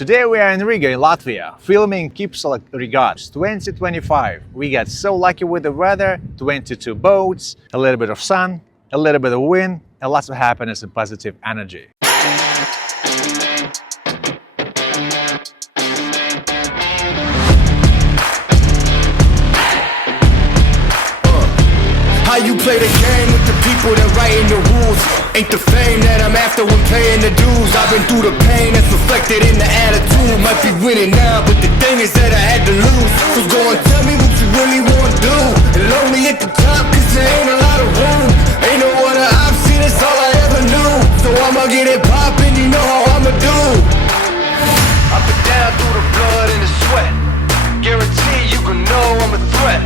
Today we are in Riga, in Latvia, filming Ķīpsalas Kauss 2025. We got so lucky with the weather, 22 boats, a little bit of sun, a little bit of wind, and lots of happiness and positive energy. How you play the game with the people that writing the rules? Ain't the fame that I'm after when paying the dues. I've been through the pain that's reflected in the attitude. Might be winning now, but the thing is that I had to lose. So go and tell me what you really wanna do. And lonely at the top, cause there ain't a lot of room. Ain't no other option, it's all I ever knew. So I'ma get it poppin', you know how I'ma do. I've been down through the blood and the sweat. Guarantee you can know I'm a threat.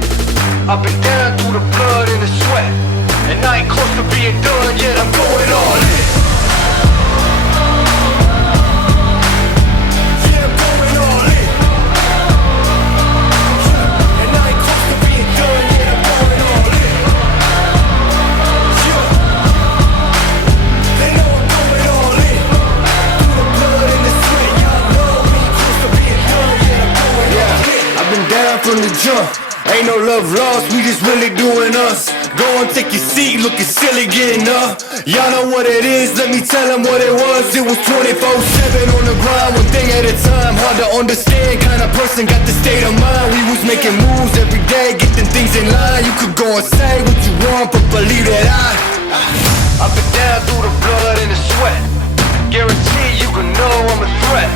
I've been down through the blood and the sweat, and I ain't close to being done yet, I'm going all in. Yeah, I'm going all in. And I ain't close to being done yet, I'm going all in. Yeah. They know I'm going all in. Through the blood and the sweat, y'all know we ain't close to being done yet, I'm going all in. I've been down from the jump. Ain't no love lost, we just really doing us. Go and take your seat, looking silly getting up. Y'all know what it is, let me tell them what it was. It was 24/7 on the grind, one thing at a time. Hard to understand, kind of person got the state of mind. We was making moves every day, getting things in line. You could go and say what you want, but believe that I've been down through the blood and the sweat. Guarantee you can know I'm a threat.